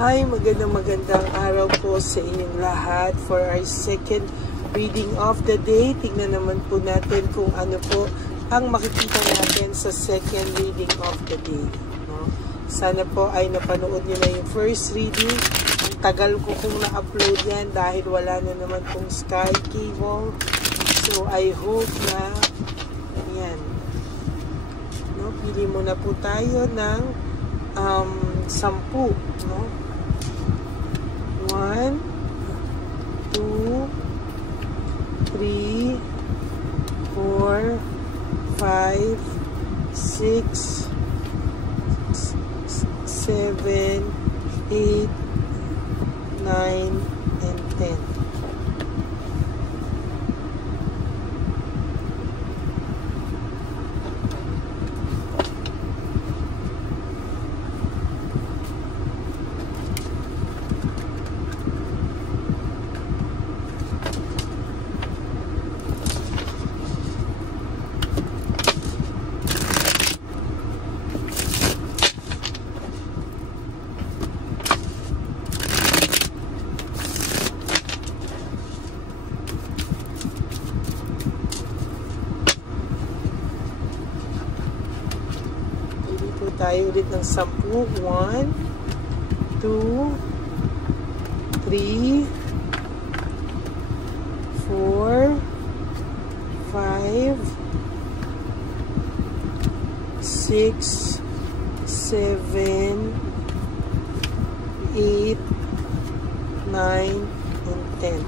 Hi, magandang araw po sa inyong lahat for our second reading of the day. Tingnan naman po natin kung ano po ang makikita natin sa second reading of the day. No? Sana po ay napanood nyo na yung first reading. Ang tagal ko kung na-upload yan dahil wala na naman pong Sky Cable. So, I hope na yan. No? Pili muna po tayo ng 10. No? 1, 2, 3, 4, 5, 6, 7, 8, 9, and 10. Tayo ulit ng 10. 1, 2, 3, 4, 5, 6, 7, 8, 9, and 10.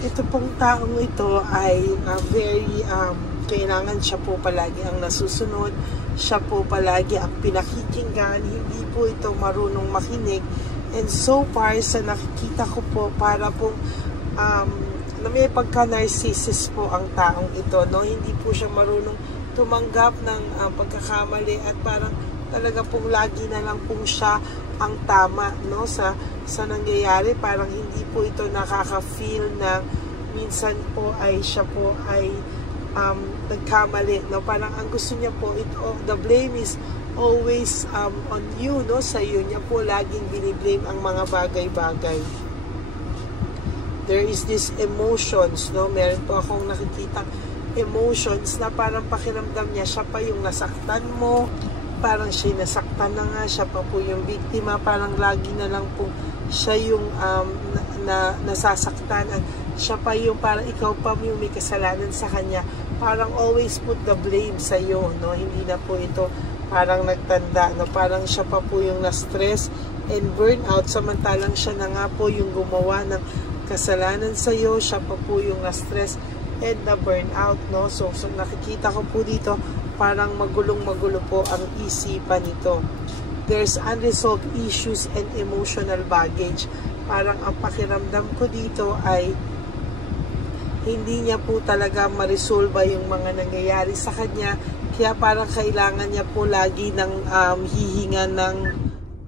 Ito pong taong ito ay very kailangan siya po palagi ang nasusunod, siya po palagi ang pinakikinggan, hindi po ito marunong makinig. And so far sa nakikita ko po, para po na may pagka-narcissist po ang taong ito, no? Hindi po siya marunong tumanggap ng pagkakamali at parang talaga pong lagi na lang po siya ang tama, no? Sa nangyayari, parang hindi po ito nakaka-feel na minsan po ay siya po ay nagkamali, no? Parang ang gusto niya po, the blame is always on you, no? Sa iyo niya po laging biniblame ang mga bagay-bagay. There is this emotions, no? Meron po akong nakikita emotions na parang pakiramdam niya siya pa yung nasaktan mo, parang siya nasaktan na nga, siya pa po yung biktima, parang lagi na lang po siya yung nasasaktan, at siya pa yung parang ikaw pa yung may kasalanan sa kanya, parang always put the blame sa iyo, no? Hindi na po ito parang nagtanda, no? Parang siya pa po yung na-stress and burnout, samantalang siya na nga po yung gumawa ng kasalanan sa iyo, siya pa po yung na-stress and na burnout, no? So nakikita ko po dito parang magulong-magulo po ang isipan nito. There's unresolved issues and emotional baggage. Parang ang pakiramdam ko dito ay hindi niya po talaga ma-resolve yung mga nangyayari sa kanya. Kaya parang kailangan niya po lagi ng hihinga ng,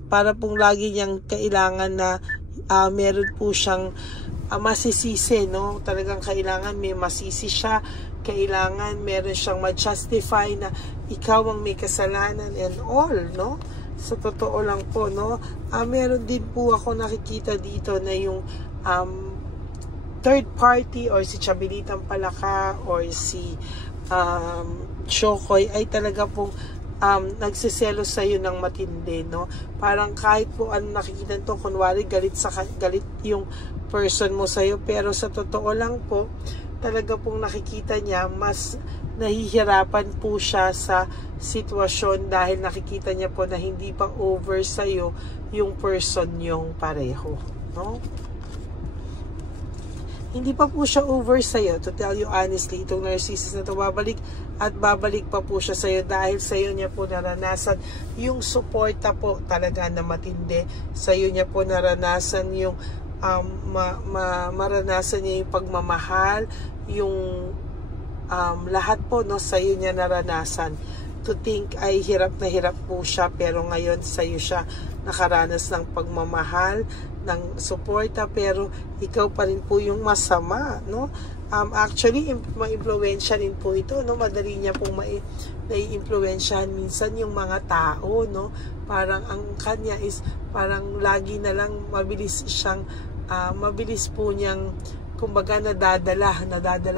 para pong lagi niyang kailangan na meron po siyang masisisi, no? Talagang kailangan may masisi siya. Kailangan meron siyang ma-justify na ikaw ang may kasalanan and all, no? Sa totoo lang po, no? Meron din po ako nakikita dito na yung third party or si Chabilitang Palaka or si Chokoy ay talaga pong nagsiselos sa'yo ng matindi, no? Parang kahit po ano nakikita to, kunwari galit yung person mo sa'yo, pero sa totoo lang po, talaga pong nakikita niya, mas nahihirapan po siya sa sitwasyon dahil nakikita niya po na hindi pa over sa'yo yung person yung pareho, no? hindi pa po siya over sa'yo. To tell you honestly, itong narcissist na ito, babalik at babalik pa po siya sa'yo dahil sa'yo niya po naranasan yung suporta po talaga na matindi. Sa'yo niya po naranasan yung maranasan niya yung pagmamahal, yung lahat po, no, sa'yo niya naranasan. To think ay hirap na hirap po siya, pero ngayon sa'yo siya nakaranas ng pagmamahal, ng suporta, pero ikaw pa rin po yung masama, no? Actually, ma-impluwensya rin po ito, no? Madali niya pong nai-impluwensyahan minsan yung mga tao, no? Parang ang kanya is parang lagi na lang mabilis po niyang kumbaga nadadala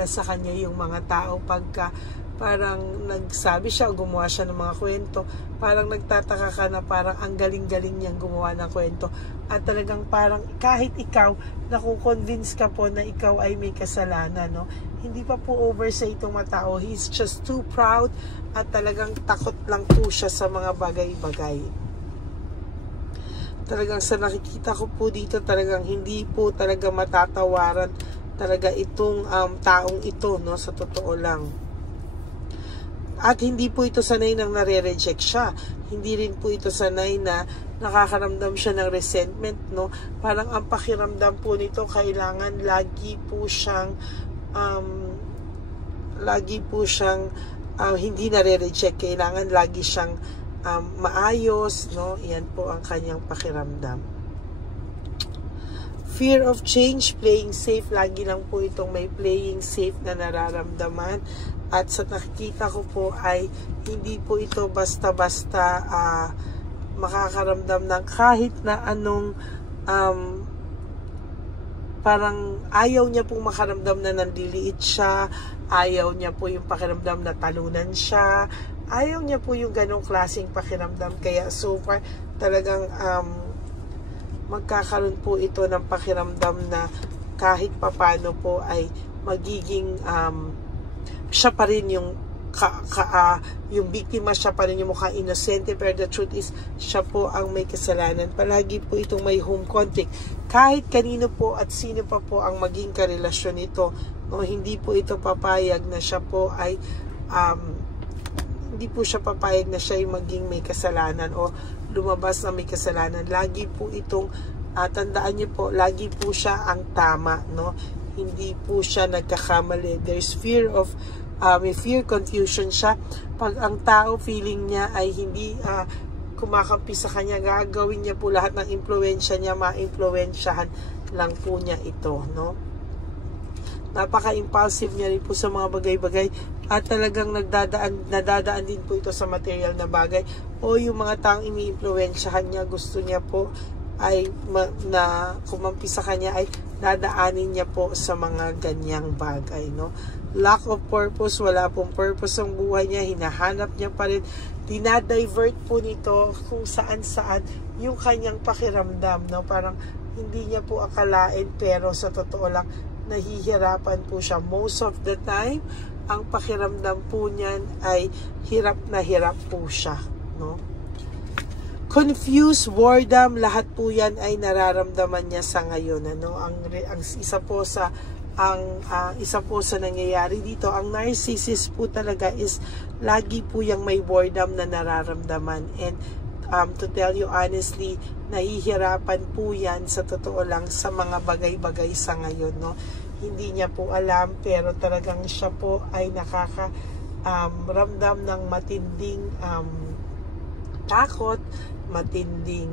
sa kanya yung mga tao pagka parang nagsabi siya o gumawa siya ng mga kwento, parang nagtataka ka na parang ang galing-galing niyang gumawa ng kwento, at talagang parang kahit ikaw nakukonvince ka po na ikaw ay may kasalanan, no? Hindi pa po over sa itong matao. He's just too proud at talagang takot lang po siya sa mga bagay-bagay. Talagang sa nakikita ko po dito, talagang hindi po talaga matatawaran talaga itong taong ito, no? Sa totoo lang. At hindi po ito sanay nang nare-reject siya. Hindi rin po ito sanay na nakakaramdam siya ng resentment, no? Parang ang pakiramdam po nito, kailangan lagi po siyang hindi nare-reject. Kailangan lagi siyang maayos, no? Yan po ang kanyang pakiramdam. Fear of change, playing safe. Lagi lang po itong may playing safe na nararamdaman. At sa nakikita ko po ay hindi po ito basta-basta makakaramdam ng kahit na anong parang ayaw niya pong makaramdam na nandiliit siya, ayaw niya po yung pakiramdam na talunan siya, ayaw niya po yung ganong klaseng pakiramdam. Kaya so far talagang magkakaroon po ito ng pakiramdam na kahit papano po ay magiging siya pa rin yung yung biktima, siya pa rin yung mukhang inosente, pero the truth is siya po ang may kasalanan. Palagi po itong may home conflict. Kahit kanino po at sino pa po ang maging karelasyon nito, no, hindi po ito papayag na siya po ay hindi po siya papayag na siya ay maging may kasalanan o lumabas na may kasalanan. Lagi po itong tandaan niyo po, lagi po siya ang tama, no? Hindi po siya nagkakamali. There's fear of may fear, confusion siya. Pag ang tao feeling niya ay hindi kumakampi sa kanya, gagawin niya po lahat ng impluwensya niya, ma-impluwensyahan lang po niya ito, no? Napaka-impulsive niya rin po sa mga bagay-bagay at talagang nadadaan din po ito sa material na bagay o yung mga taong ini-impluwensyahan niya, gusto niya po ay na kumampi sa kanya ay dadaanin niya po sa mga ganyang bagay, no? Lack of purpose, wala pong purpose ang buhay niya, hinahanap niya pa rin, dinadivert po nito kung saan-saan yung kanyang pakiramdam, no? Parang hindi niya po akalain, pero sa totoo lang nahihirapan po siya. Most of the time ang pakiramdam po niyan ay hirap na hirap po siya, no? Confused, boredom, lahat po yan ay nararamdaman niya sa ngayon, ano? Ang isa po sa nangyayari dito, ang narcissist po talaga is lagi po yung may boredom na nararamdaman, and to tell you honestly, nahihirapan po yan sa totoo lang sa mga bagay-bagay sa ngayon, no? Hindi niya po alam, pero talagang siya po ay ramdam ng matinding takot, matinding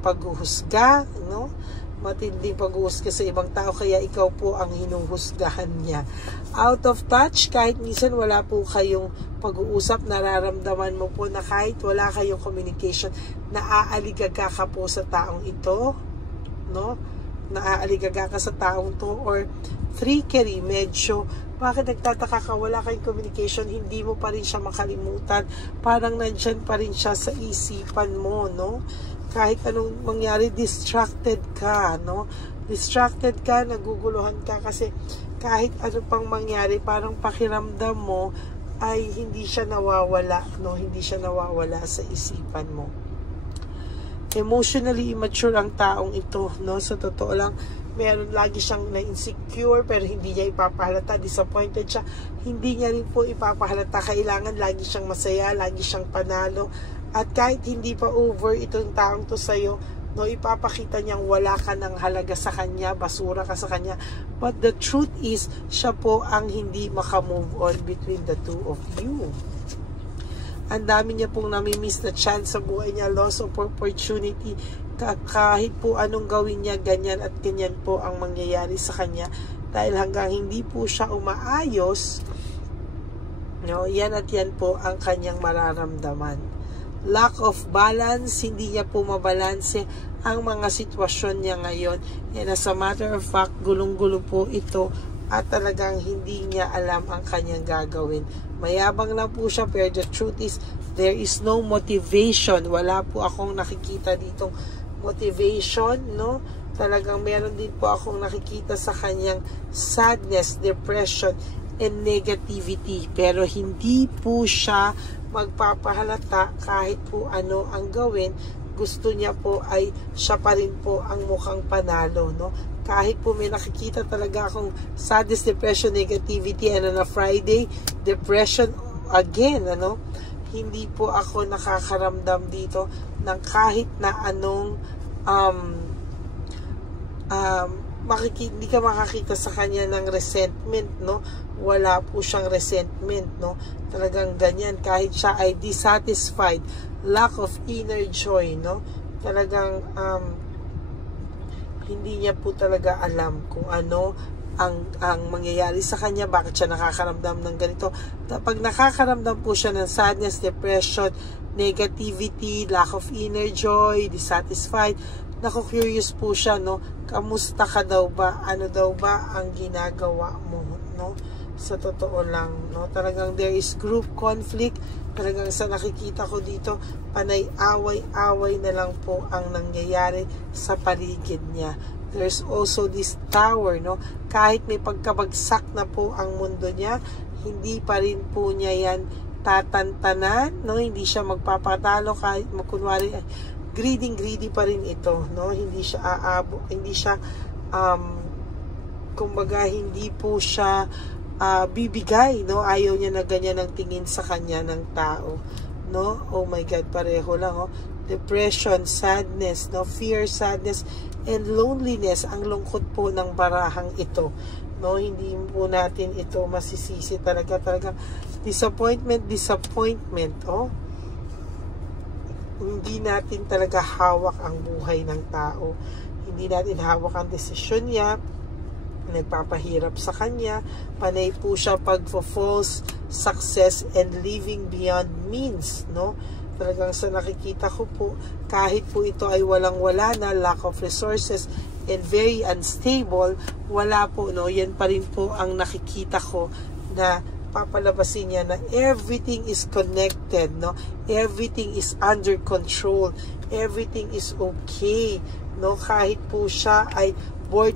paghuhusga, no? Matinding paghuhusga sa ibang tao, kaya ikaw po ang hinuhusgahan niya. Out of touch, kahit minsan wala po kayong pag-uusap, nararamdaman mo po na kahit wala kayong communication, naaaligaga ka po sa taong ito, no? Naaaligaga ka sa taong to, or freakery, medyo bakit nagtataka ka, wala kayong communication, hindi mo pa rin siya makalimutan, parang nandyan pa rin siya sa isipan mo, no? Kahit anong mangyari, distracted ka, no? Distracted ka, naguguluhan ka, kasi kahit ano pang mangyari, parang pakiramdam mo ay hindi siya nawawala, no? Hindi siya nawawala sa isipan mo. Emotionally immature ang taong ito, no? Sa totoo lang, meron lagi siyang na-insecure pero hindi niya ipapahalata, disappointed siya, hindi niya rin po ipapahalata, kailangan lagi siyang masaya, lagi siyang panalo, at kahit hindi pa over itong taong to sa'yo, no, ipapakita niyang wala ka ng halaga sa kanya, basura ka sa kanya, but the truth is, siya po ang hindi makamove on between the two of you. Ang dami niya pong namimiss na chance sa buhay niya, loss of opportunity, kahit po anong gawin niya, ganyan at ganyan po ang mangyayari sa kanya, dahil hanggang hindi po siya umaayos, no, yan at yan po ang kanyang mararamdaman. Lack of balance, hindi niya po mabalanse ang mga sitwasyon niya ngayon, and as a matter of fact, gulong-gulo po ito at talagang hindi niya alam ang kanyang gagawin. Mayabang lang po siya, pero the truth is, there is no motivation. Wala po akong nakikita ditong motivation, no? Talagang meron din po akong nakikita sa kanyang sadness, depression, and negativity. Pero hindi po siya magpapahalata kahit po ano ang gawin. Gusto niya po ay siya pa rin po ang mukhang panalo, no? Kahit po may nakikita talaga akong sadness, depression, negativity, and on a Friday, depression again, ano? Hindi po ako nakakaramdam dito ng kahit na anong hindi ka makakita sa kanya ng resentment, no? Wala po siyang resentment, no? Talagang ganyan, kahit siya ay dissatisfied, lack of inner joy, no? Talagang hindi niya po talaga alam kung ano ang mangyayari sa kanya, bakit siya nakakaramdam ng ganito. Pag nakakaramdam po siya ng sadness, depression, negativity, lack of inner joy, dissatisfied, naku-curious po siya, no? Kamusta ka daw ba? Ano daw ba ang ginagawa mo, no? Sa totoo lang, no? Talagang there is group conflict. Talagang sa nakikita ko dito, panay away-away na lang po ang nangyayari sa paligid niya. There's also this tower, no? Kahit may pagkabagsak na po ang mundo niya, hindi pa rin po niya yan tatantanan, no? Hindi siya magpapatalo kahit kunwari greedy pa rin ito, no? Hindi siya hindi siya kumbaga hindi po siya bibigay, no? Ayaw niya na ganyan ang tingin sa kanya ng tao, no? Oh my God, pareho lang, oh. Depression, sadness, no? Fear, sadness, and loneliness, ang lungkot po ng barahang ito, no? Hindi po natin ito masisisi talaga, disappointment, oh. Hindi natin talaga hawak ang buhay ng tao. Hindi natin hawak ang desisyon niya. Nagpapahirap sa kanya. Panay po siya pag-false success and living beyond means, no? Talagang sa nakikita ko po, kahit po ito ay walang-wala na, lack of resources, and very unstable, wala po, no? Yan pa rin po ang nakikita ko na papalabasin niya na everything is connected, no? Everything is under control. Everything is okay, no? Kahit po siya ay bored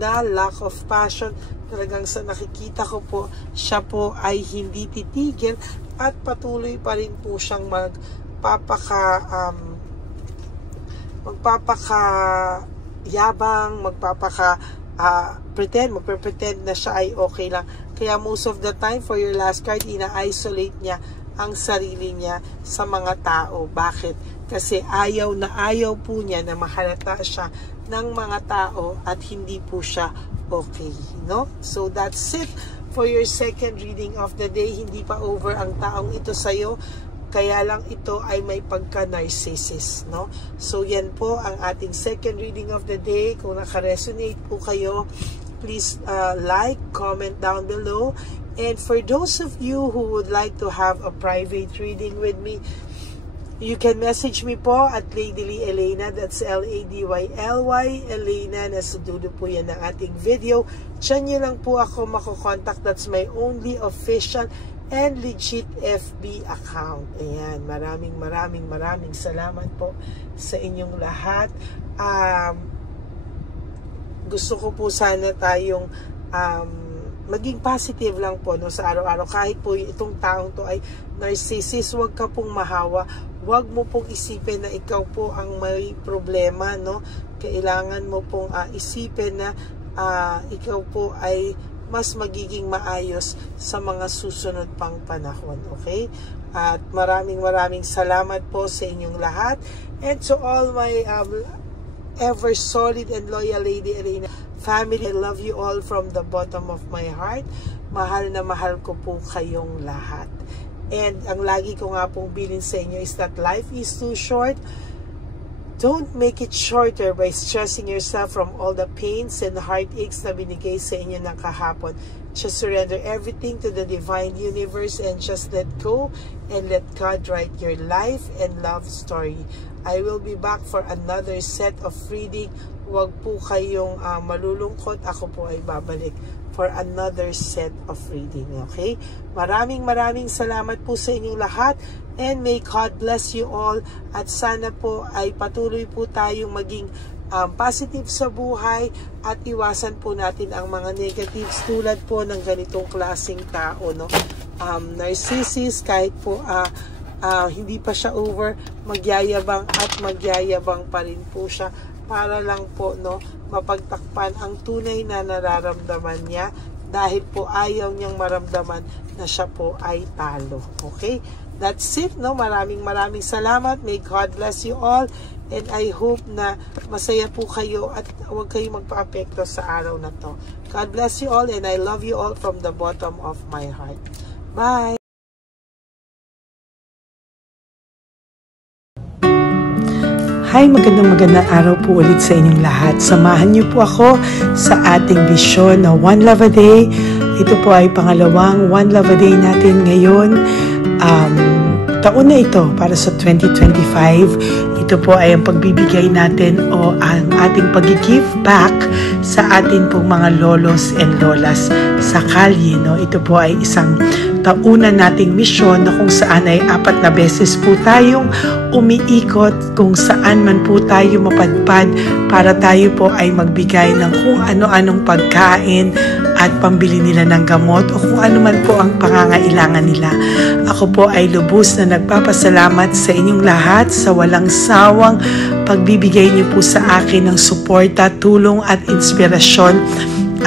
na, lack of passion, talagang sa nakikita ko po, siya po ay hindi titigil at patuloy pa rin po siyang magpapakayabang, magpapretend na siya ay okay lang. Kaya most of the time, for your last card, ina-isolate niya ang sarili niya sa mga tao. Bakit? Kasi ayaw po niya na mahalata siya ng mga tao at hindi po siya okay, no? So that's it for your second reading of the day. Hindi pa over ang taong ito sa'yo, kaya lang ito ay may pagka-narcissist, no? So yan po ang ating second reading of the day. Kung naka-resonate po kayo, please like, comment down below. And for those of you who would like to have a private reading with me, you can message me po at Ladyly Elena. That's L-A-D-Y-L-Y Elena. Nasa dulo po yan ng ating video. Diyan nyo lang po ako makokontakt. That's my only official and legit FB account. Ayan. Maraming salamat po sa inyong lahat. Gusto ko po sana tayong maging positive lang po, no, sa araw-araw. Kahit po itong taong to ay narcissist, huwag ka pong mahawa, Huwag mo pong isipin na ikaw po ang may problema, no? Kailangan mo pong isipin na ikaw po ay mas magiging maayos sa mga susunod pang panahon, okay? At maraming salamat po sa inyong lahat. And to all my ever solid and loyal Lady Elena family, I love you all from the bottom of my heart. Mahal na mahal ko po kayong lahat. And ang lagi ko nga pong bilin sa inyo is that life is too short. Don't make it shorter by stressing yourself from all the pains and heartaches na binigay sa inyo ng kahapon. Just surrender everything to the divine universe and just let go and let God write your life and love story. I will be back for another set of reading. Huwag po kayong malulungkot. Ako po ay babalik for another set of reading. Okay? Maraming salamat po sa inyong lahat. And may God bless you all. At sana po ay patuloy po tayong maging positive sa buhay at iwasan po natin ang mga negatives tulad po ng ganitong klaseng tao, no? Narcissist, kahit po hindi pa siya over, magyayabang at magyayabang pa rin po siya para lang po, no, mapagtakpan ang tunay na nararamdaman niya dahil po ayaw niyang maramdaman na siya po ay talo. Okay? That's it, no? Maraming salamat. May God bless you all. And I hope na masaya po kayo at huwag kayong magpa-apekto sa araw na to. God bless you all and I love you all from the bottom of my heart. Bye! Hi, magandang araw po ulit sa inyong lahat. Samahan niyo po ako sa ating vision na One Love a Day. Ito po ay pangalawang One Love a Day natin ngayon. Taon na ito para sa 2025. Ito po ay ang pagbibigay natin o ang ating pag-give back sa atin pong mga lolos and lolas sa kalye. No? Ito po ay isang taunan nating misyon na kung saan ay 4 na beses po tayong umiikot kung saan man po tayo mapadpad para tayo po ay magbigay ng kung ano-anong pagkain at pambili nila ng gamot o kung ano man po ang pangangailangan nila. Ako po ay lubos na nagpapasalamat sa inyong lahat sa walang sawang pagbibigay niyo po sa akin ng suporta, tulong at inspirasyon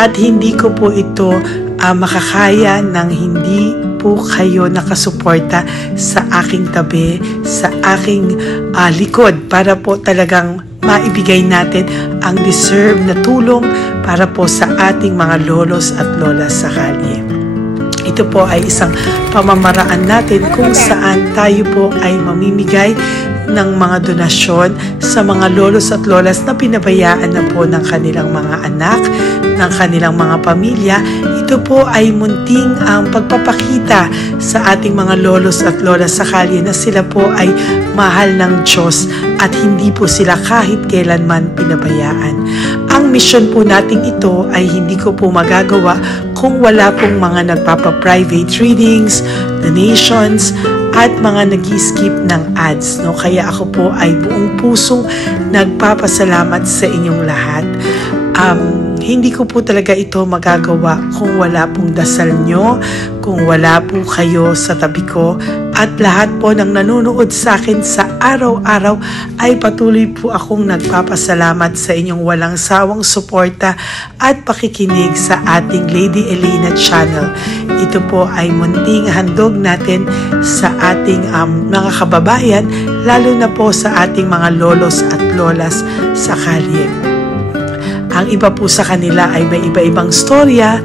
at hindi ko po ito makakaya ng hindi po kayo nakasuporta sa aking tabi, sa aking likod para po talagang maibigay natin ang deserve na tulong para po sa ating mga lolos at lolas sa kalye. Ito po ay isang pamamaraan natin kung saan tayo po ay mamimigay ng mga donasyon sa mga lolos at lolas na pinabayaan na po ng kanilang mga anak, ng kanilang mga pamilya. Ito po ay munting ang pagpapakita sa ating mga lolos at lolas sa kalye na sila po ay mahal ng Diyos at hindi po sila kahit kailanman pinabayaan. Ang mission po nating ito ay hindi ko po magagawa kung wala pong mga nagpapa-private readings, donations, at mga nag-skip ng ads. No? Kaya ako po ay buong pusong nagpapasalamat sa inyong lahat. Hindi ko po talaga ito magagawa kung wala pong dasal nyo, kung wala po kayo sa tabi ko, at lahat po ng nanonood sa akin sa araw-araw ay patuloy po akong nagpapasalamat sa inyong walang sawang suporta at pakikinig sa ating Lady Elena channel. Ito po ay munting handog natin sa ating mga kababayan, lalo na po sa ating mga lolos at lolas sa kalye. Ang iba po sa kanila ay may iba-ibang storya,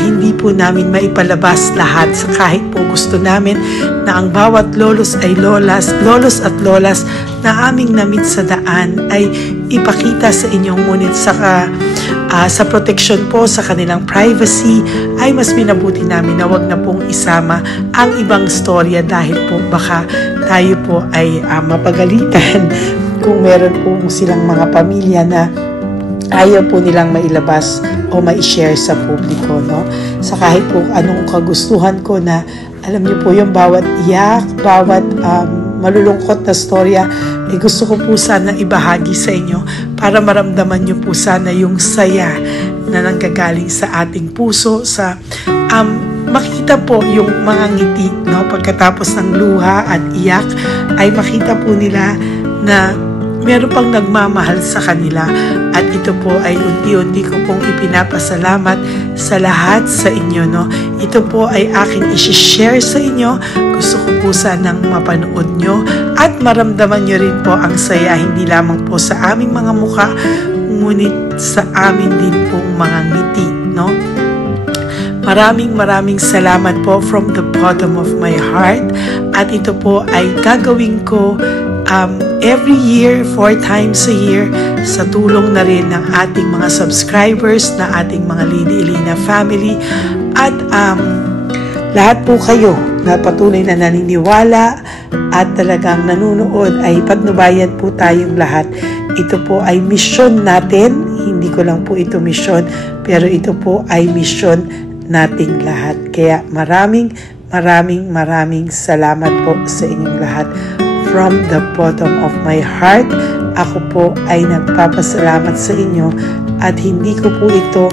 hindi po namin maipalabas lahat kahit po gusto namin na ang bawat lolos ay lolos at lolas na aming namit sa daan ay ipakita sa inyong ngunit sa protection po sa kanilang privacy ay mas minabuti namin na wag na pong isama ang ibang storya dahil po baka tayo po ay mapagalitan kung meron po silang mga pamilya na ayaw po nilang mailabas o ma-share sa publiko, no? Sa kahit po anong kagustuhan ko na, alam niyo po yung bawat iyak, bawat malulungkot na storya, gusto ko po sana ibahagi sa inyo para maramdaman niyo po sana yung saya na nanggagaling sa ating puso, sa makita po yung mga ngiti, no? Pagkatapos ng luha at iyak, ay makita po nila na meron pang nagmamahal sa kanila. At ito po ay unti-unti ko pong ipinapasalamat sa lahat sa inyo, no? Ito po ay aking isi-share sa inyo. Gusto ko po sanang mapanood nyo at maramdaman nyo rin po ang saya, hindi lamang po sa aming mga mukha, ngunit sa amin din pong mga ngiti, no? Maraming salamat po from the bottom of my heart. At ito po ay gagawin ko every year, 4 times a year, sa tulong na rin ng ating mga subscribers, na ating mga Lady Elena family, at lahat po kayo na patuloy na naniniwala at talagang nanunood, ay patnubayan po tayong lahat. Ito po ay mission natin, hindi ko lang po ito mission, pero ito po ay mission nating lahat. Kaya maraming salamat po sa inyong lahat. From the bottom of my heart, ako po ay nagpapasalamat sa inyo at hindi ko po ito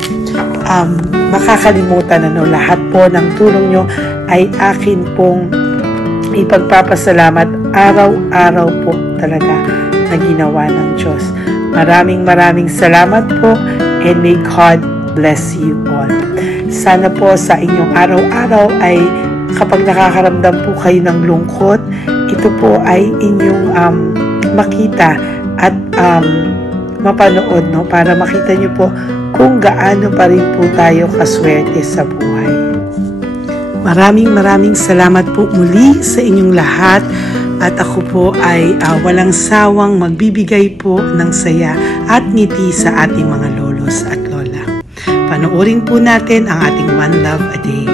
makakalimutan. Lahat po ng tulong nyo ay akin pong ipagpapasalamat araw-araw po talaga na ginawa ng Diyos. Maraming salamat po, and may God bless you all. Sana po sa inyong araw-araw ay kapag nakakaramdam po kayo ng lungkot, ito po ay inyong makita at mapanood, no? Para makita nyo po kung gaano pa rin po tayo kaswerte sa buhay. Maraming salamat po muli sa inyong lahat. At ako po ay walang sawang magbibigay po ng saya at ngiti sa ating mga lolos at lola. Panoorin po natin ang ating One Love a Day.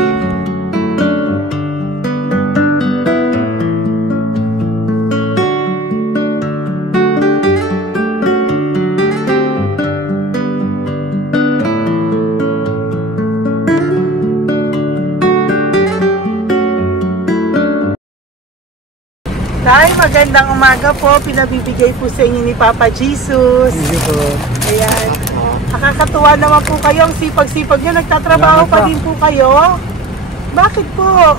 Tay, magandang umaga po. Pinabibigay po sa inyo ni Papa Jesus. Hindi po. Ayan. Nakakatuwa naman po kayo. Ang sipag-sipag nyo. Nagtatrabaho pa din po kayo. Bakit po?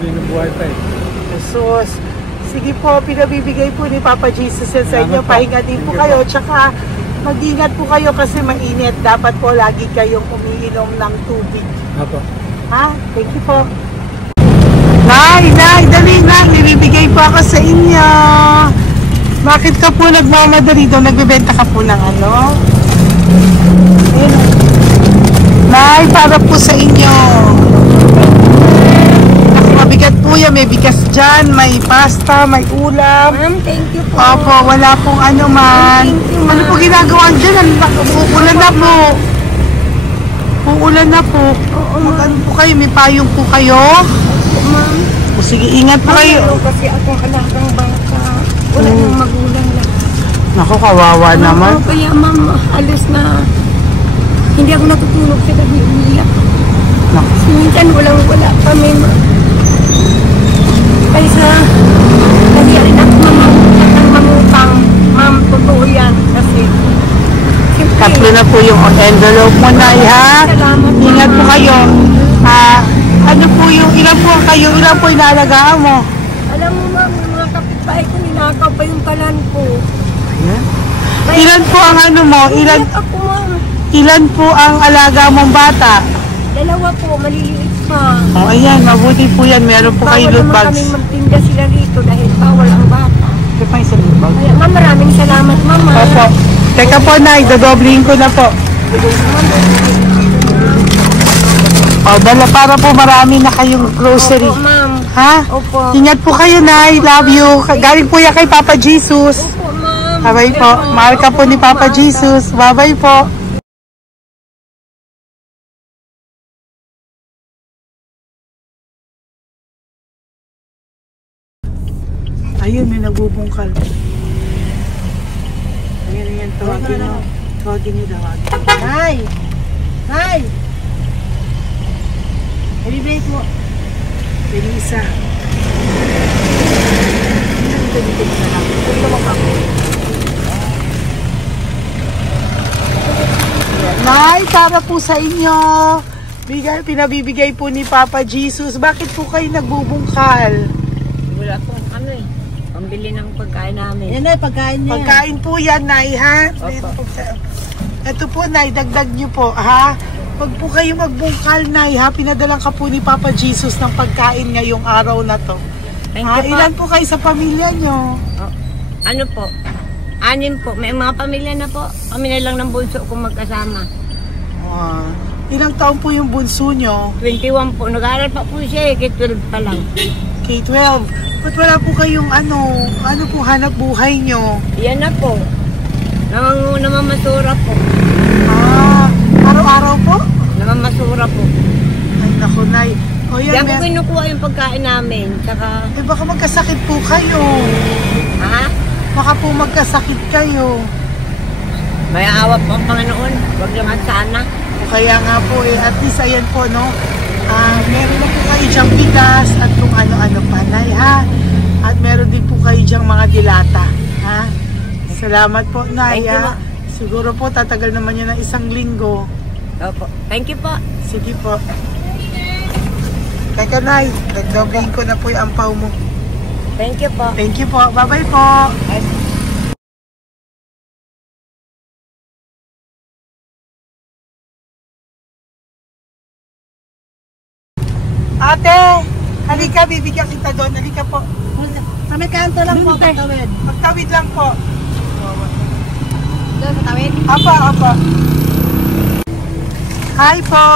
Binubuhay pa eh. Jesus. Sige po, pinabibigay po ni Papa Jesus yan sa inyo. Pahinga din po kayo. Tsaka mag-ingat po kayo kasi mainit. Dapat po lagi kayong umiinom ng tubig. Apo. Ha? Thank you po. Nay, dali na. Nilibigay po ako sa inyo. Bakit ka po nagmamadali doon? Nagbebenta ka po ng ano? Ayun. Nay, para po sa inyo. Kasi mabigat po yan. May bigas dyan, may pasta, may ulam. Ma'am, thank you po. Opo, wala pong ano man. Ano po ginagawa dyan? Uulan na po. Uulan na po. Mag-ano po kayo? May payong po kayo? Ma'am. O sige, ingat po kayo. Kasi akong alagang bangka. Wala nang magulang lahat. Naku, kawawa naman. Kaya ma'am, alis na. Hindi ako natutulog sa gabi. Umiyak. Minsan wala kami. Kaysa, kasi rin ako mamutang. Ma'am, totoo yan. Kasi, Tatlo na po yung envelope mo, Nay, ha? salamat. Ingat po kayo. Ano po yung, ilan po kayo, ilan po inaalagaan mo? Alam mo ma'am, yung mga kapitbahay ko, ninakaw pa yung kalan ko. Ayan. Ilan po ang ano mo? Umiyak ako ma'am. Ilan po ang alaga mong bata? Dalawa po, maliliit pa. O, ayan, mabuti po yan. Meron po kayo loot Bawal naman bags. kami magtinda sila rito dahil bawal ang bata. Ito pa yung sa loot bag. Kaya ma'am, maraming salamat mama. Opo. Teka po, Nay, dodoblihin ko na po. O, dala para po marami na kayong grocery. Opo ma'am. Ha? Opo. Ingat po kayo, Nay. Love you. Galing po yan kay Papa Jesus. Opo ma'am. Bye-bye po. Mahal ka po ni Papa Jesus. Bye-bye po. Ayun, may nagbubungkal. Ayan, tawagin nyo. Tawagin nyo. Hi! Hi! Elevate mo. Elisa. Nay, para po sa inyo. Pinabibigay po ni Papa Jesus. Bakit po kayo nagbubungkal? Wala po ano eh. Pambili ng pagkain namin. Yan na, pagkain niya. Pagkain po yan, Nay, ha? Ito po, Nay, dagdag nyo po, ha? Pag po kayo magbungkal, Nay, ha? Pinadalang ka po ni Papa Jesus ng pagkain ngayong araw na to. Thank you po. Ilan po kayo sa pamilya nyo? Ano po? 6 po. May mga pamilya na po. Kami na lang ng bunso kung magkasama. Ilang taon po yung bunso nyo? 21 po. Nag-aaral pa po siya eh. K-12 pa lang. K-12. Ba't wala po kayong ano po hanap buhay nyo? Yan na po. Namamasura po. Araw-araw po? Namamasura po. Ay, naku, Nay. O yan, Diyan po kinukuha yung pagkain namin. Tsaka... baka magkasakit po kayo. Ha? Baka po magkasakit kayo. May awa po ang Panginoon. Huwag naman sana. O kaya nga po at least ayan po, no? Meron na po kayo dyang bigas at kung ano-ano pa, Nay, ha? At meron din po kayo dyang mga dilata, ha? Salamat po, Nay, ha? Siguro po tatagal naman yun ng 1 linggo. Opo. Thank you po. Sige po. Teka, Nay, nagdobling ko na po yung ampaw mo. Thank you po. Thank you po. Bye-bye po. Ate, halika, bibigyan kita doon. Halika po. Sa may kanto lang po, patawid. Magtawid lang po. Doon, patawid? Apa. Hi po.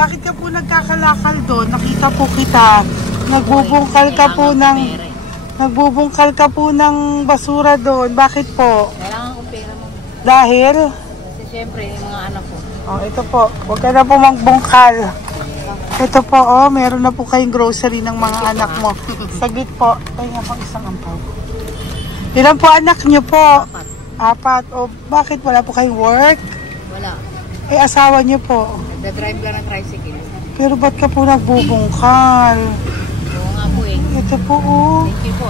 Bakit ka po nagkakalakal doon? Nakita po kita. Nagbubungkal ka po ng basura doon. Bakit po? Kailangan kong pera mo. Dahil? Kasi siyempre, yung mga anak ko. Ito po. Huwag ka na po magbungkal. Ito po, meron na po kayong grocery ng mga anak mo. Saglit po. Kaya po isang ampaw. Ilan po anak nyo po? 4. O bakit wala po kayong work? Wala. Asawa nyo po. Nagda-drive lang ng tricycle. Pero ba't ka po nagbubungkal? Oo nga po eh. Ito po, Thank you po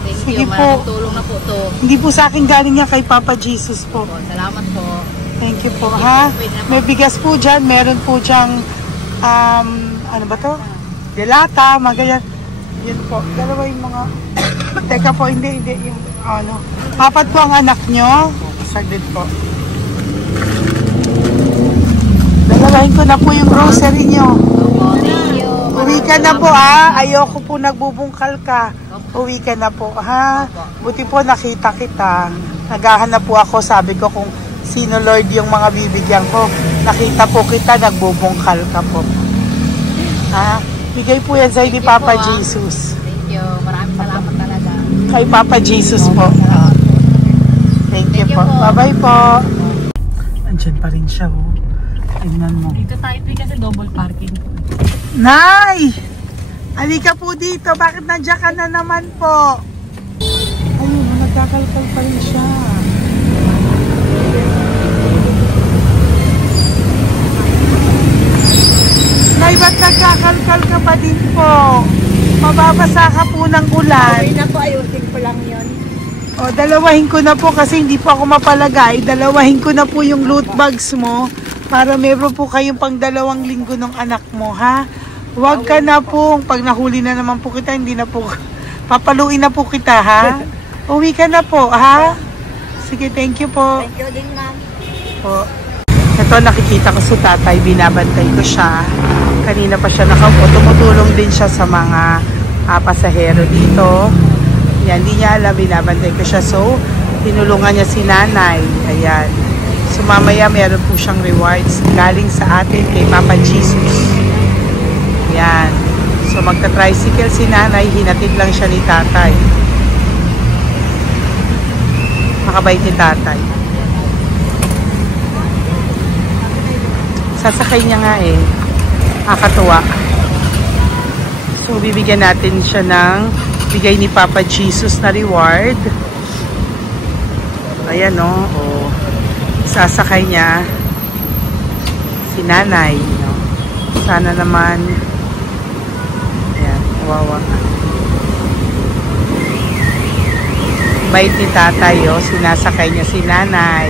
Thank Sige you. po. Maraming tulong na po to. Hindi po sa akin galing nga kay Papa Jesus po. Salamat po. Thank you po, ha? May bigas po dyan. Meron po dyang, ano ba to? Delata, magayan. Yun po. Dalawa yung mga... Teka po, hindi. Yung, 4 po ang anak nyo. Saglit po. Dalawahin ko na po yung grocery nyo. Thank you. Uwi ka na po, ha? Ayoko po nagbubungkal ka. Uwi ka na po, ha? Buti po nakita kita. Naghahanap po ako, sabi ko kung sino Lord yung mga bibigyan ko. Nakita po kita, nagbubungkal ka po. Ha? Bigay po yan sa'yo ni Papa Jesus. Thank you. Maraming salamat talaga. Kay Papa Jesus po. Thank you po. Bye-bye po. Andyan pa rin siya, oh. Tingnan mo. Dito tayo kasi double parking. Nay! Halika po dito. Bakit nandiyan ka na naman po? Ayun, nagkakalkal pa rin siya. Nay, ba't nagkakalkal ka pa din po? Mababasa ka po ng ulan. Okay na po. Ayusin ko lang yun. O, dalawahin ko na po kasi hindi po ako mapalagay. Dalawahin ko na po yung loot bags mo para meron po kayong pang 2 linggo ng anak mo, ha? Huwag ka na po. Pag nahuli na naman po kita, hindi na po. Papaluin na po kita, ha? Uwi ka na po, ha? Sige, thank you po. Thank you din, ma'am. Po. Ito, nakikita ko si tatay. Binabantay ko siya. Kanina pa siya nakaupo. Tumutulong din siya sa mga pasahero dito. Yan, hindi niya alam. Binabantay ko siya. So, tinulungan niya si nanay. Ayan. So, mamaya meron po siyang rewards galing sa atin kay Papa Jesus. Yan. So, magta-tricycle si nanay. Hinatid lang siya ni tatay. Makabait ni tatay. Sasakay niya nga eh. Nakakatuwa. So, bibigyan natin siya ng bigay ni Papa Jesus na reward. Ayan, no? O, sasakay niya si nanay. No? Sana naman ayan, kawawa. Bait ni tatay, oh. Sinasakay niya si nanay.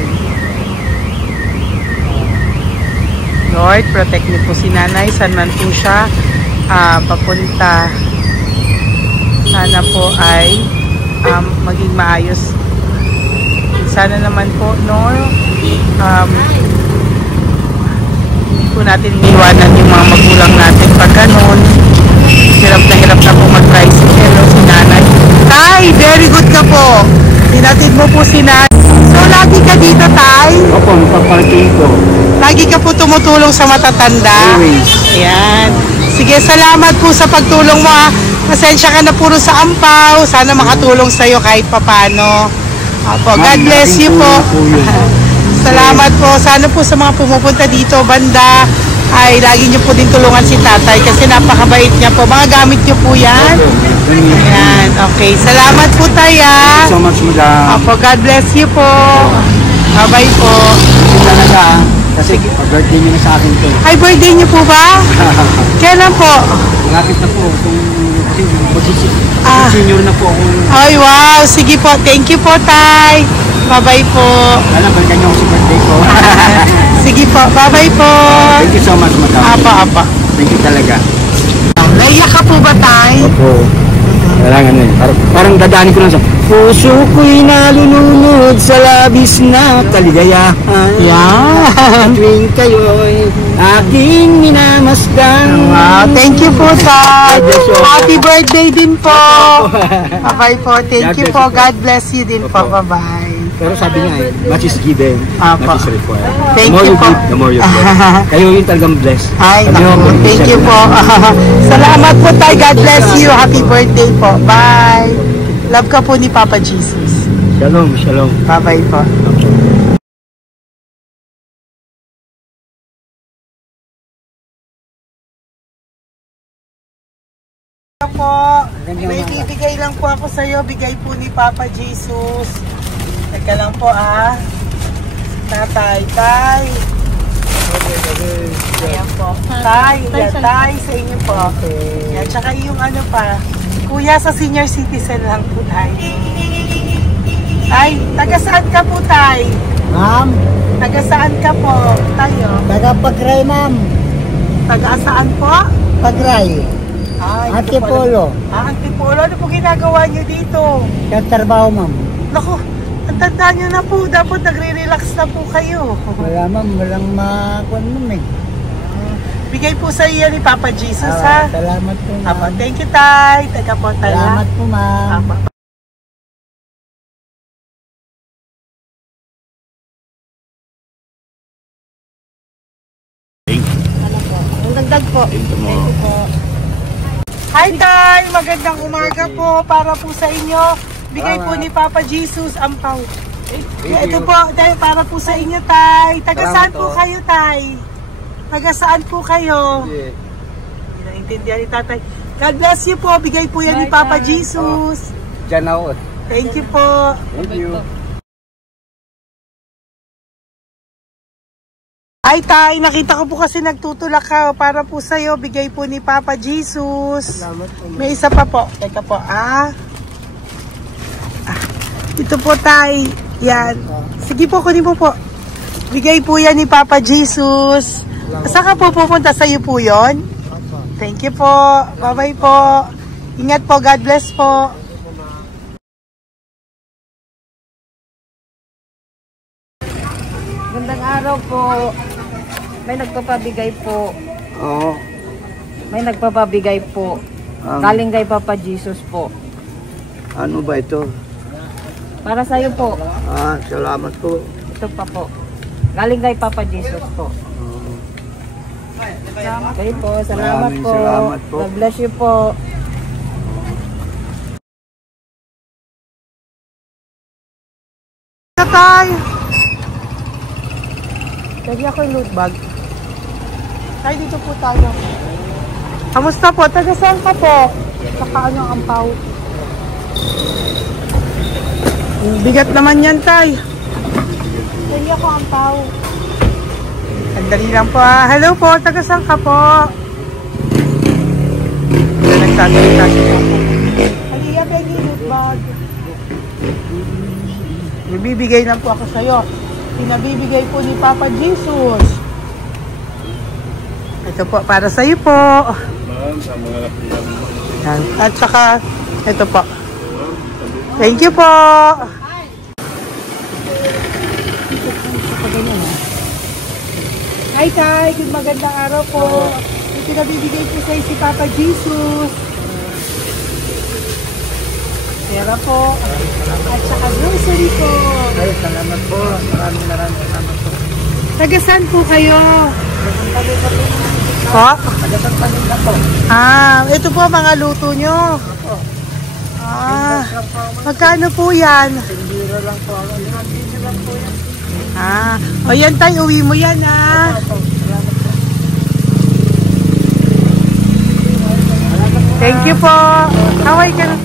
Lord, protect niyo po si nanay. Saan man po siya papunta. Sana po ay maging maayos. Sana naman po, hindi po natin iniwanan yung mga magulang natin pag ganun. Hirap na po mag-tricycle si nanay. Tay, very good ka po. Hinatid mo po si nanay. So, lagi ka dito, Tay? Opo, magpaparking ko. Lagi ka po tumutulong sa matatanda? Always. Ayan. Sige, salamat po sa pagtulong mo. Pasensya ka na puro sa ampaw. Sana makatulong sa'yo kahit papano. Opo, God bless you po. Salamat po. Sana po sa mga pumupunta dito, banda, ay lagi niyo po din tulungan si tatay kasi napakabait niya po. Mga gamit niyo po yan. Ayan, okay. Salamat po, Taya. Thank you so much, madam. Opo, God bless you po. Bye-bye po. Talaga, kasi birthday niyo na sa akin to. Ay, birthday niyo po ba? Kailan po? Malapit na po. Senior na po ako. Ay, wow. Sige po. Thank you po, Tay. Bye-bye po. Alam, balikan niyo ako sa birthday ko. Sige po. Bye-bye po. Thank you so much, madam. Apa. Thank you talaga. Naiyak ka po ba, Tay? Opo. Kailangan eh. Parang dadaanin ko lang sa puso ko'y nalulunod sa labis na kaligayahan. Yan. Tuwing kayo'y aking minamasdan. Wow. Thank you po, Tay. Happy birthday din po. Bye-bye po. Thank you po. God bless you din po. Bye-bye. Pero sabi niya much is given, Apa. much is required. Thank The more you you po. give, the more you get. Kayo yung talagang blessed. Ay, Kami naku, yung thank you po. Salamat po, Tay. God bless you. Happy birthday po. Bye. Love ka po ni Papa Jesus. Shalom, shalom. Bye-bye po. Po, may bibigay lang po ako sa iyo. Bigay po ni Papa Jesus. Teka lang po Tatay, Tay. Ayan po. Tay, sa inyo po. Okay. Yan, tsaka yung ano pa. Kuya, sa senior citizen lang po, Tay. Tay, taga saan ka po, Tay? Ma'am, Taga saan ka po, tayo? taga Pagray, ma'am. Taga saan po? Pagray. Antipolo. Antipolo. Ano po ginagawa niyo dito? Katrabaho, ma'am. Naku, ang tanda niyo na po. Dapat nagre-relax na po kayo. Wala, ma'am. Walang makuan, ma'am eh. Bigay po sa iyo ni Papa Jesus, ha? Salamat po, ma'am. Apo, thank you, Tay. Taga po, Tay. Salamat po, ma'am. Apo. Dagdag po. Thank you po. Hi, Tay! Magandang umaga po para po sa inyo. Bigay po ni Papa Jesus ang pang. Ito po, Tay, para po sa inyo, Tay. Taga saan po kayo, Tay? Taga saan po kayo? Hindi naintindihan ni Tatay. God bless you po. Bigay po yan ni Papa Jesus. Diyan ako. Thank you po. Thank you. Ay, Tay, nakita ko po kasi nagtutulak ka para po sa'yo. Bigay po ni Papa Jesus. May isa pa po. Teka po, ito po, Tay. Yan. Sige po, kunin mo po. Bigay po yan ni Papa Jesus. Saan ka po pupunta? Sa'yo po yun? Thank you po. Bye-bye po. Ingat po. God bless po. Gandang araw po. May nagpapabigay po. Oo. May nagpapabigay po. Galing kay Papa Jesus po. Ano ba ito? Para sa'yo po. Salamat po. Ito pa po. Galing kay Papa Jesus po. Okay po. Salamat Maraming po. salamat po. God bless you po. Tay! Lagi ako yung loot bag. Tay, dito po tayo. Kamusta po? Taga saan ka po? Saka ano ang ampaw? Bigat naman yan, Tay. Lagi ako ampaw. Sandali lang po. Hello po, taga saan ka po? Nagsasalita siya po. Halika, Peggy, loot bag. Bibigay lang po ako sa'yo. Pinabibigay po ni Papa Jesus. Ito po, para sa iyo po. Yan. At saka, ito po. Thank you po. Hi, Tay. Good magandang araw po. Ito na bibigay po sa'yo si Papa Jesus. Pera po. At saka grocery po. Ay, salamat po. Maraming salamat po. Taga saan po kayo? Po? Pagkatang paninda po. Ito po mga luto nyo. Magkano po yan? Biro lang po. Biro lang po yan. O yan tayo, uwi mo yan Thank you po. Kaway ka na.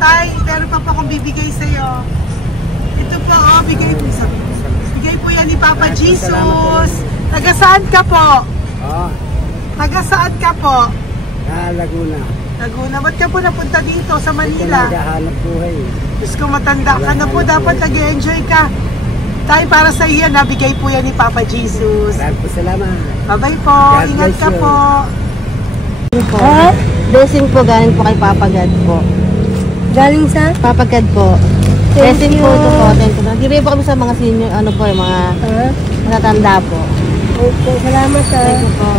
Tay, meron pa po akong bibigay sa'yo. Ito po, bigay po yan ni Papa Jesus. Taga saan ka po? Taga saan ka po? Laguna. Laguna. Ba't ka po napunta dito sa Manila? Naghahanap buhay. Diyos ko, matanda ka na po. Dapat nag-enjoy ka. Tay, para sa iyo, nabigay po yan ni Papa Jesus. Maraming po salamat. Bye-bye po. Ingat ka po. Blessing po galing po kay Papa God po. Galing sa? Papa God po. Blessing you. po ito po. Thank you. Nagdiri po kami sa mga senior, ano po, yung mga matatanda po. Okay, salamat Thank you po.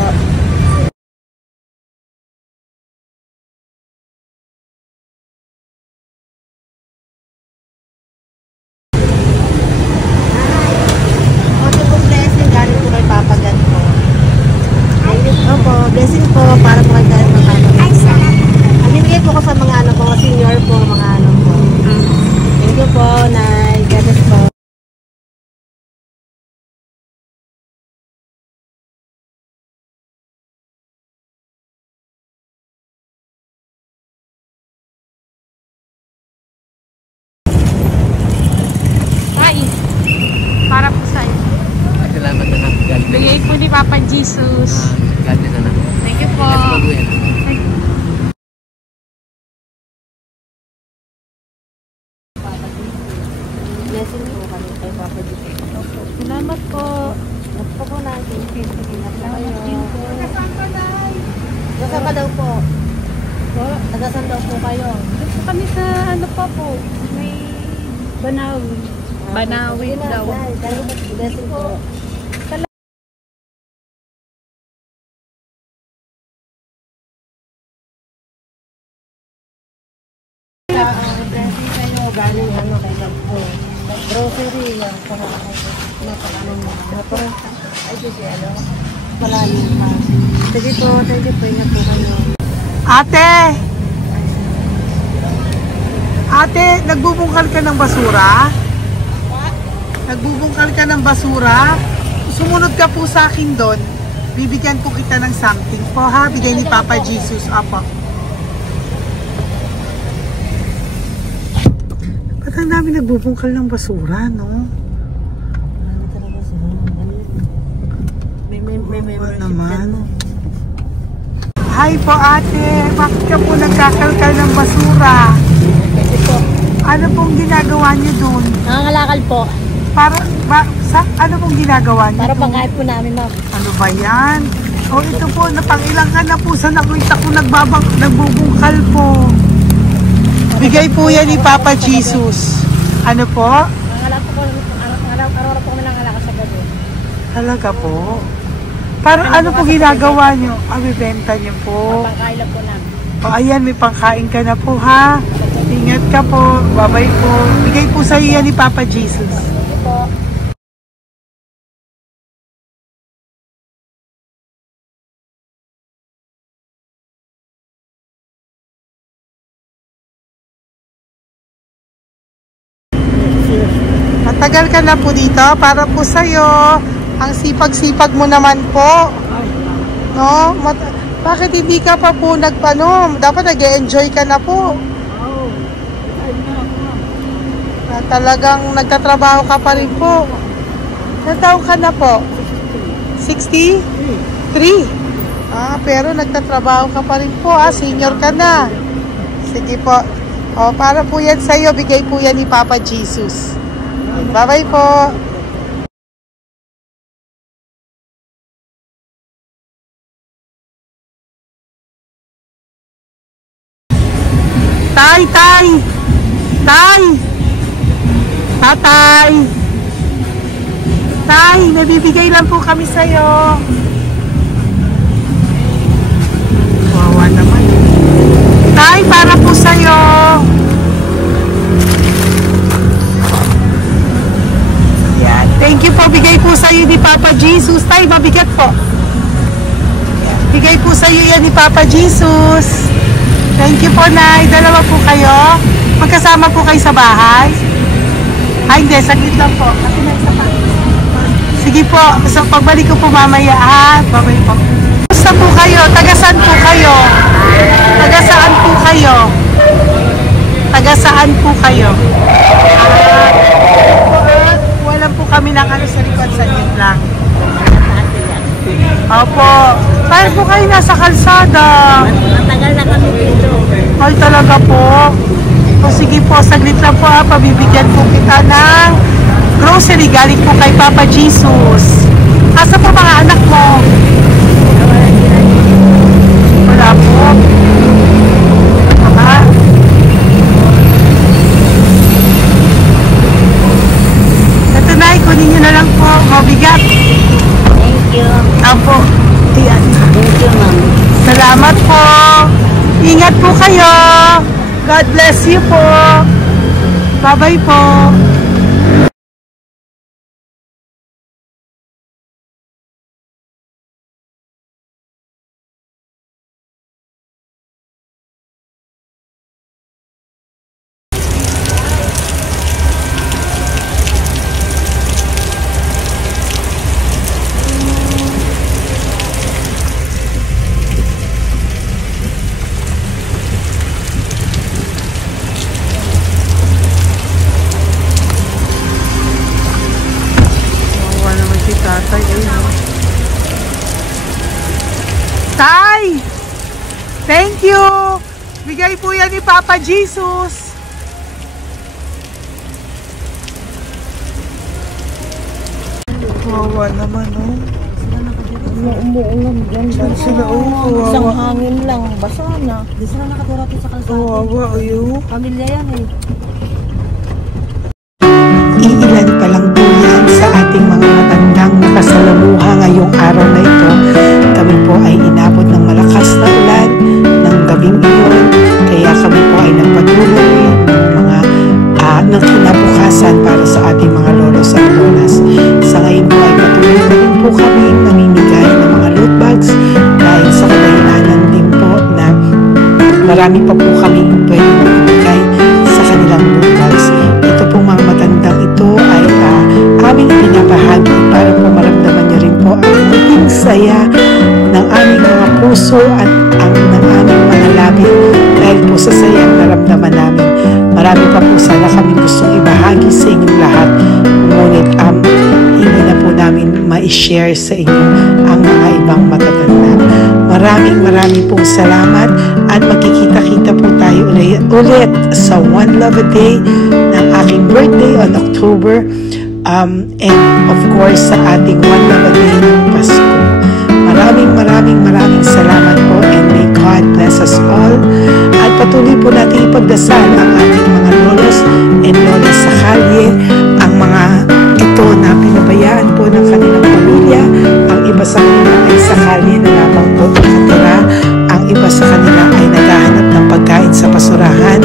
Okay po, blessing galing po kay Papa God po. Thank you po. Blessing po para po kay God po. Ang binigay po ko sa mga ano po, senior po, mga ano po. Thank you po, Nay. God bless po. Para po sa'yo. Salamat na lang. Bigay po ni Papa Jesus. God bless na lang. Thank you po. Blessing po kami kay Papa Jesus. Salamat po. Opo po natin. Ingat na kayo. Nasaan ka daw po? Nasaan daw po kayo? Dito kami sa ano pa po. May Banawi. Banawi daw. Blessing po. Blessing kayo. Galing ano kay God po. Grocery yan. Napakano mo. Ay, sige, ano? Malalim pa. Sige po, thank you po. Ingat po kayo. Ate, nagbubungkal ka ng basura? Nagbubungkal ka ng basura? Sumunod ka po sa akin doon. Bibigyan po kita ng something po ha. Bigay ni Papa Jesus. Apo. Ba't ang dami nagbubungkal ng basura, no? Ano talaga sila? May naman. Hi po ate. Bakit ka po nagkakalkal ng basura? Kasi po, Ano pong ginagawa niyo doon? nangangalakal po. Ano pong ginagawa niyo Para doon? pangkain po namin, ma'am. Ano ba yan? O ito po, napangilang ka na po sa nakita ko nagbubungkal po. Bigay po yan ni Papa Jesus. Ano po? Nangangalakal po kami, araw-araw po kami nangangalakal sa gabi. Talaga po? Parang ano po ginagawa niyo? Bibenta niyo po. Pangkain lang po namin. O ayan, may pangkain ka na po ha. Ingat ka po. Bye-bye po. Bigay po sa iyo yan ni Papa Jesus. Sige po. Matagal ka na po dito. Para po sa iyo. Ang sipag-sipag mo naman po. No? Bakit hindi ka pa po dapat nag-e-enjoy ka na po. Talagang nagtatrabaho ka pa rin po. Ilang taon ka na po? 63? Pero nagtatrabaho ka pa rin po, senior ka na. Sige po. Para po yan sa'yo, bigay po yan ni Papa Jesus. Bye-bye po. Tay! Tatay! Tay, may bibigay lang po kami sa'yo. Wawa naman. Tay, para po sa'yo. Yan. Thank you po. Bigay po sa'yo ni Papa Jesus. Tay, mabigat po. Yan. Bigay po sa'yo yan ni Papa Jesus. Thank you po, Nay. Dalawa po kayo. Magkasama po kayo sa bahay. Hindi. Saglit lang po. Kasi may isa pa. Sige po. So, pagbalik ko po mamaya. Babay po. Gusto po kayo? Taga-saan po kayo? Taga-saan po kayo? Taga-saan po kayo? Wala po kami ng sa likod. Saglit lang. Opo. Tayo po kayo nasa kalsada. Matagal na kami dito. Ay, talaga po. O sige po, saglit lang po pabibigyan po kita ng grocery galing po kay Papa Jesus. Asa po mga anak mo? Wala po. Ito na, ikunin nyo na lang po. Mabigat. Thank you. Apo. Ayan. Thank you, ma'am. Salamat po. Ingat po kayo. God bless you po. Bye-bye po. Tay! Thank you! Bigay po yan ni Papa Jesus. Wawa naman, oh. Umuulan dyan. Sila, oh. Isang Wawa. hangin lang. Basa na. Di sila nakatira sa kalsada. Wawa, ayo. Pamilya yan eh. Iilan pa lang po yan sa ating mga matandang nakasalamuha ngayong araw na ito. Kami po ay inabot ng malakas na ulan ng gabing iyon. Kaya kami po ay nagpatuloy ng kinabukasan para sa ating mga lolos at lolas. Sa ngayon po ay patuloy na rin po kami namimigay ng mga loot bags dahil sa kadahilanan din po na marami pa po kami pwede magbigay sa kanilang loot bags. Ito po mga matandang ito ay aming pinabahagi para po maramdaman nyo rin po ang muling saya ng aming mga puso at ng aming mga labi dahil po sa sayang naramdaman namin. Marami pa po sana kami gustong ibahagi sa inyong lahat, ngunit hindi na po namin ma-share sa inyo ang mga ibang matatanda. Maraming pong salamat at magkikita-kita po tayo ulit sa One Love a Day ng aking birthday on October and of course sa ating One Love a Day ng Pasko. Maraming salamat po and may God bless us all. At patuloy po natin ipagdasal ang ating mga lolos and lolas sa kalye, ang mga ito na pinabayaan po ng kanilang pamilya. Ang iba sa kanila ay sa kalye na lamang po nakatira. Ang iba sa kanila ay naghahanap ng pagkain sa basurahan.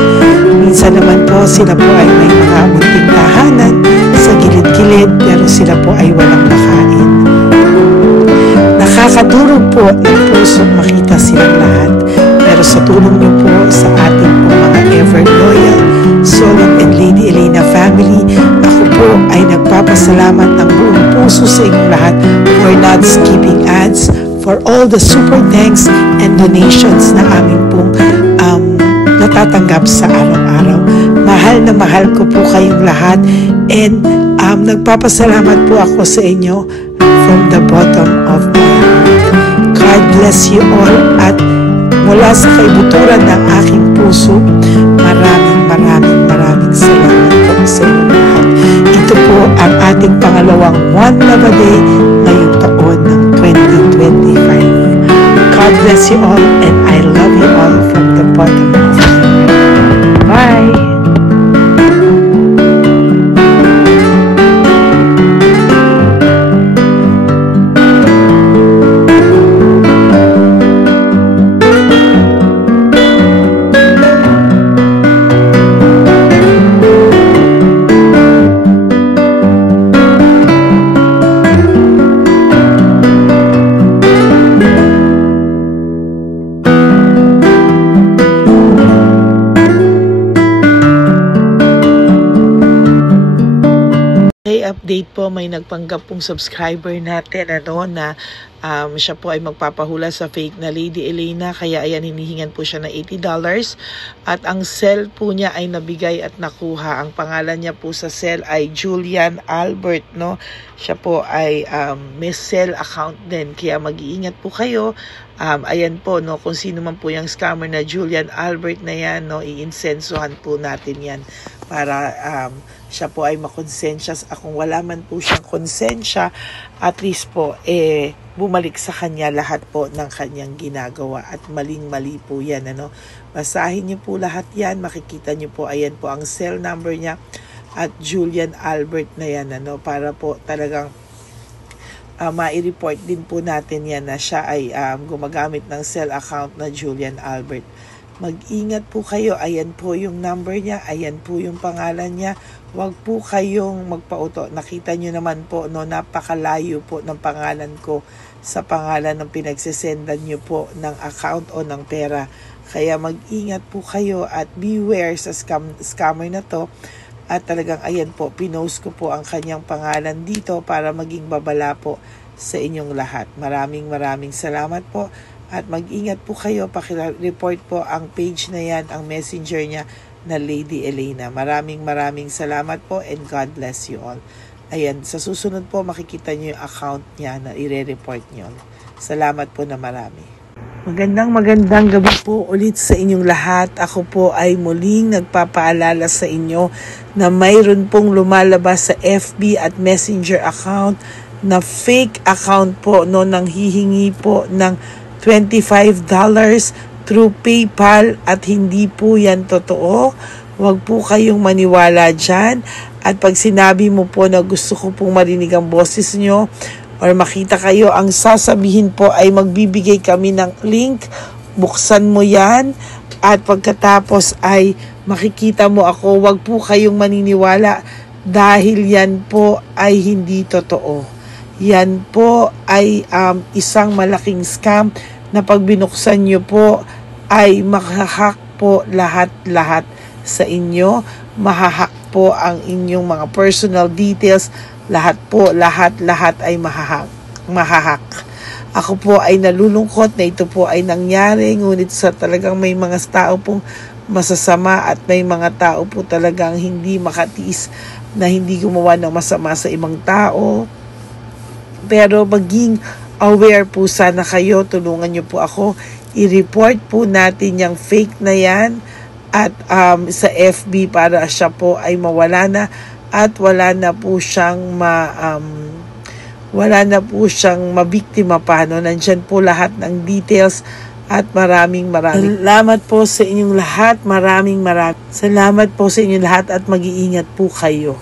Minsan naman po sila po ay may mga munting tahanan sa gilid-gilid pero sila po ay walang nakain. Nakakadurog po ng puso makita silang lahat. Pero sa tulong niyo po sa ating po mga ever loyal Solon and Lady Elena family, ako po ay nagpapasalamat ng buong puso sa inyong lahat for not skipping ads, for all the super thanks and donations na aming pong natatanggap sa araw-araw. Mahal ko po kayong lahat and nagpapasalamat po ako sa inyo from the bottom of my heart. God bless you all, at mula sa kaibuturan ng aking puso, maraming salamat po sa inyo lahat. Ito po ang ating pangalawang One Love a Day ngayong taon ng 2025. God bless you all, and I love you all from the bottom of my heart. Bye! Update po, may nagpanggap pong subscriber natin na siya po ay magpapahula sa fake na Lady Elena, kaya ayan, hinihingan po siya na $80 at ang cell po niya ay nabigay at nakuha. Ang pangalan niya po sa cell ay Julian Albert, no? Siya po ay may cell account din, kaya mag-iingat po kayo. Ayan po, no, kung sino man po yung scammer na Julian Albert na yan, no, iinsensuhan po natin yan para siya po ay makonsensya. Kung wala man po siyang konsensya, at least po bumalik sa kanya lahat po ng kanyang ginagawa, at maling-mali po yan, ano. Basahin niyo po lahat yan, makikita niyo po, ayan po ang cell number niya at Julian Albert na yan, ano, para po talagang mai-report din po natin yan na siya ay gumagamit ng cell account na Julian Albert. Mag-ingat po kayo. Ayan po yung number niya. Ayan po yung pangalan niya. Huwag po kayong magpauto. Nakita nyo naman po, no, napakalayo po ng pangalan ko sa pangalan ng pinagsisendan nyo po ng account o ng pera. Kaya mag-ingat po kayo at beware sa scammer na to. At talagang ayan po, pinost ko po ang kanyang pangalan dito para maging babala po sa inyong lahat. Maraming salamat po. At mag-ingat po kayo, pakireport po ang page na yan, ang messenger niya na Lady Elena. Maraming salamat po, and God bless you all. Ayan, sa susunod po makikita niyo yung account niya na i-report niyo. Salamat po na marami. Magandang gabi po ulit sa inyong lahat. Ako po ay muling nagpapaalala sa inyo na mayroon pong lumalabas sa FB at Messenger account na fake account po, no, nang hihingi po ng $25 through PayPal, at hindi po yan totoo. Huwag po kayong maniwala dyan. At pag sinabi mo po na gusto ko pong marinig ang boses nyo or makita kayo, ang sasabihin po ay magbibigay kami ng link, buksan mo yan, at pagkatapos ay makikita mo ako. Huwag po kayong maniniwala dahil yan po ay hindi totoo. Yan po ay isang malaking scam na pag binuksan nyo po ay mahahack po lahat sa inyo. Mahahack po ang inyong mga personal details. Lahat ay mahahack. Ako po ay nalulungkot na ito po ay nangyari, ngunit sa talagang may mga tao pong masasama at may mga tao po talagang hindi makatiis na hindi gumawa ng masama sa ibang tao. Pero maging aware po sana kayo, tulungan nyo po ako, i-report po natin yung fake na yan at sa FB para siya po ay mawala na at wala na po siyang mabiktima pa, no? Nandyan po lahat ng details at maraming salamat po sa inyong lahat. Maraming salamat po sa inyong lahat at mag-iingat po kayo.